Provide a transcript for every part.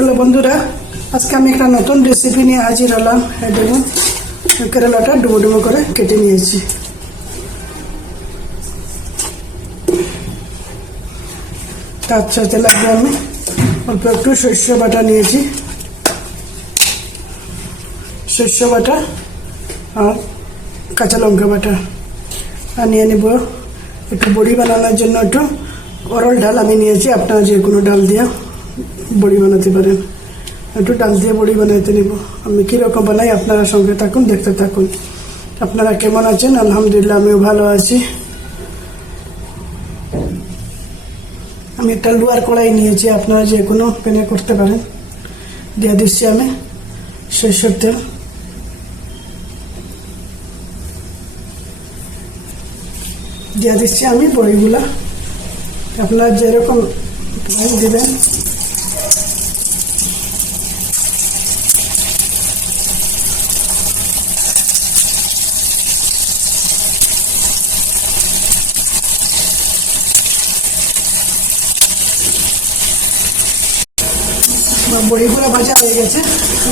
Hello বন্ধুরা, আজকে আমি একটা নতুন রেসিপি নিয়ে হাজির হলাম। দেখুন, কেরালাটা ডুবো ডুবো করে কেটে নিয়েছি। তার সাথে লাগবে আমি অল্প একটু সর্ষে বাটা নিয়েছি, সর্ষে বাটা আর কাঁচা লঙ্কা বাটা। আর নিয়ে নেব একটু বড়ি বানানোর জন্য একটু অরল ডাল আমি নিয়েছি। আপনারা যে কোনো ডাল দিয়ে বড়ি বানাতে পারেন। একটু ডাল দিয়ে বড়ি বানাইতে নিব। আমি কীরকম বানাই আপনারা সঙ্গে থাকুন, দেখতে থাকুন। আপনারা কেমন আছেন? আলহামদুলিল্লাহ, আমিও ভালো আছি। আমি একটা লোহার কড়াই নিয়েছি, আপনারা যে কোনো প্যানে করতে পারেন। দিয়ে দিচ্ছি আমি সরষের তেল। দিয়ে দিচ্ছি আমি বড়িগুলা, আপনারা যেরকম দেবেন। বড়িগুলো ভাজা হয়ে গেছে,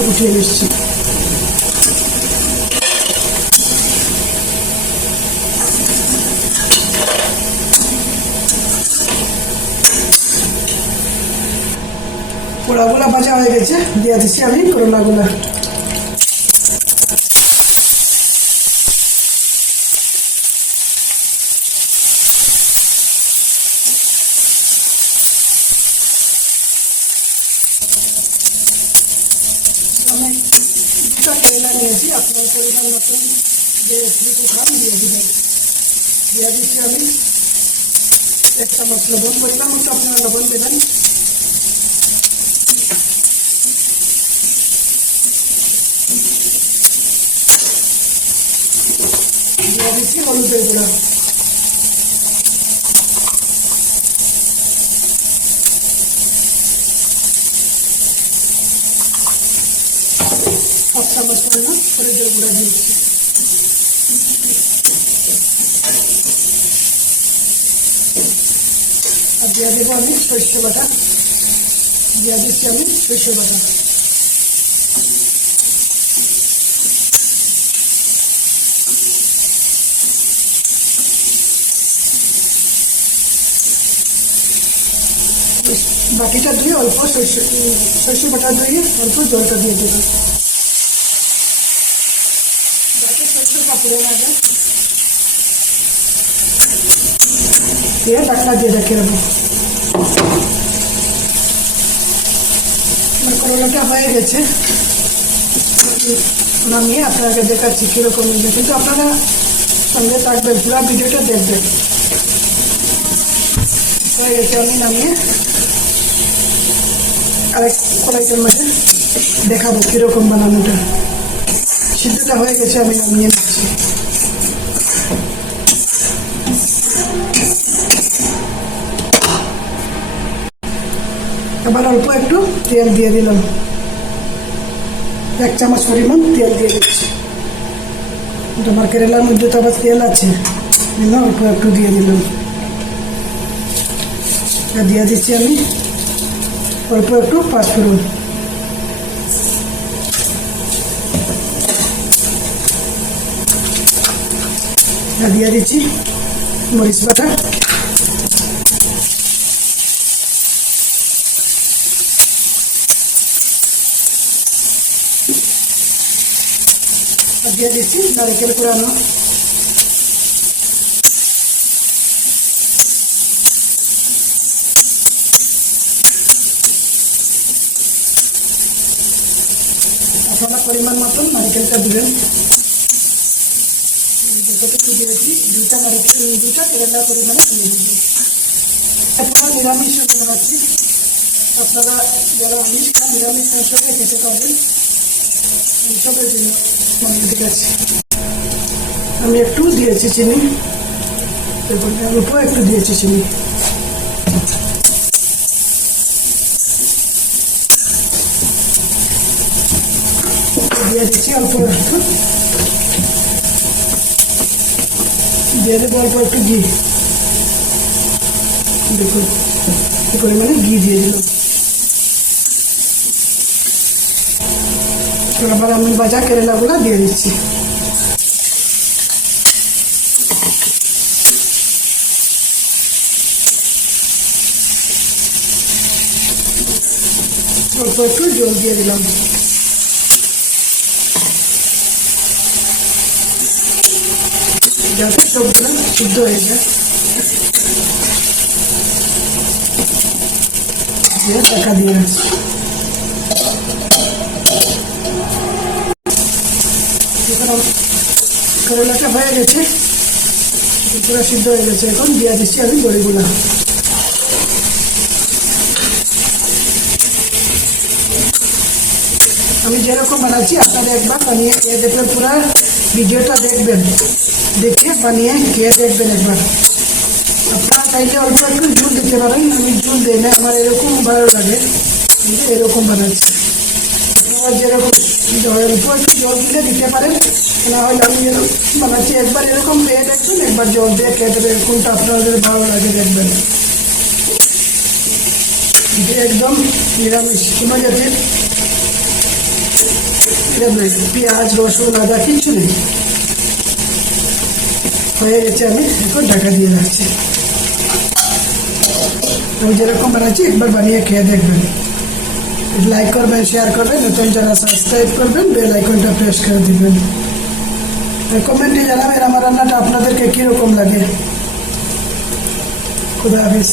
উঠিয়ে নিচ্ছি। পোড়াগুলা ভাজা হয়ে গেছে, দিয়ে দিচ্ছি আমি করলাগুলা। কেরালা নিয়েছি, আপনার পরিমাণ মতন যে যেটুকু খান দিয়ে দেবেন। দিয়ে দিচ্ছি আমি 1 চামচ লবণ, পরিমাণ মতো আপনারা লবণ দেবেন। দিয়ে দিচ্ছি হলুদের গুঁড়া। হাফ চামচ পরিমাণ হলুদের গুঁড়া দিচ্ছি। আর দিয়ে দেবো আমি সরষে বাটা। দিয়ে দিচ্ছি আমি সরষে বাটা। বাকিটা ধুয়ে অল্প সরষে বাটা ধুয়ে অল্প জলটা দিয়ে দেবেন, যাতে সরষেটা পুড়ে না যায়। দিয়ে ঢাকনা দিয়ে রেখে দেবো। আমার করলাটা হয়ে গেছে, নামিয়ে আপনাকে দেখাচ্ছি কীরকম হয়েছে। কিন্তু আপনারা সঙ্গে থাকবেন, পুরো ভিডিওটা দেখবেন। হয়ে গেছে, আমি নামিয়ে আরেক কড়াইটার মধ্যে দেখাবো কীরকম বানানোটা। সিদ্ধটা হয়ে গেছে, আমি নামিয়ে নিচ্ছি। আবার অল্প একটু তেল দিয়ে দিলাম, 1 চামচ পরিমাণ তেল দিয়ে দিচ্ছি। আমার কেরালার মধ্যে তো আবার তেল আছে, অল্প একটু দিয়ে দিলাম। দিয়ে দিচ্ছি আমি অল্প একটু পাঁচফোড়ন। দিয়ে দিচ্ছি মরিচ বাটা। দিয়ে দিচ্ছি নারকেল কুড়ানো। আপনারা পরিমাণ মতন নারকেলটা দিবেন। যতটুকু দিয়েছি, 2টা নারকেল, 2টা কেরালা পরিমাণে দিয়ে দিচ্ছি। আপনারা নিরামিষ বানাচ্ছি, আপনারা যারা আমিষ খান নিরামিষ হিসেবে খেতে পারবেন। এইসবের জন্য ঠিক আছে। আমি একটু দিয়েছি চিনি, দেখুন অল্প একটু দিয়েছি চিনি। দিয়ে দিচ্ছি অল্প একটু, দিয়ে দেবো অল্প একটু ঘি। দেখুন এই পরিমাণে ঘি দিয়ে দিলাম। তো আবার আমি ভাজা কেরালাগুলো দিয়ে দিচ্ছি। অল্প একটু জল দিয়ে দিলাম, যাতে সবগুলো সিদ্ধ হয়ে যায়। ঢাকা দিয়ে রাখছি। করলাটা হয়ে গেছে, পুরো সিদ্ধ হয়ে গেছে। এখন দিয়ে দিচ্ছি আমি বড়িগুলো। আমি যেরকম বানাচ্ছি আপনারা একবার বানিয়ে খেয়ে দেখবেন, পুরো ভিডিওটা দেখবেন, দেখে বানিয়ে খেয়ে দেখবেন একবার। আপনারা চাইলে অল্প একটু ঝুল দিতে পারেন, আমি ঝুল দিই না, আমার এরকম ভালো লাগে, কিন্তু এরকম বানাচ্ছি। আপনারা যেরকম অল্প একটু জল দিলে দিতে পারেন, না হলে আমি এরকম বানাচ্ছি। একবার এরকম খেয়ে দেখবেন, একবার জল দিয়ে খেয়ে দেবেন, কোনটা আপনাদের ভালো লাগে দেখবেন। একদম নিরামিষ, কোনো জাতির পেঁয়াজ রসুন আদা কিচ্ছু নেই। হয়ে গেছে, আমি এখন ঢাকা দিয়ে রাখছি। আমি যেরকম বানাচ্ছি একবার বানিয়ে খেয়ে দেখবেন। লাইক করবেন, শেয়ার করবেন, নতুন যারা সাবস্ক্রাইব করবেন, বেল আইকনটা প্রেস করে দিবেন। কমেন্টে জানাবেন আমার রান্নাটা আপনাদেরকে কীরকম লাগে। খুদা হাফেজ।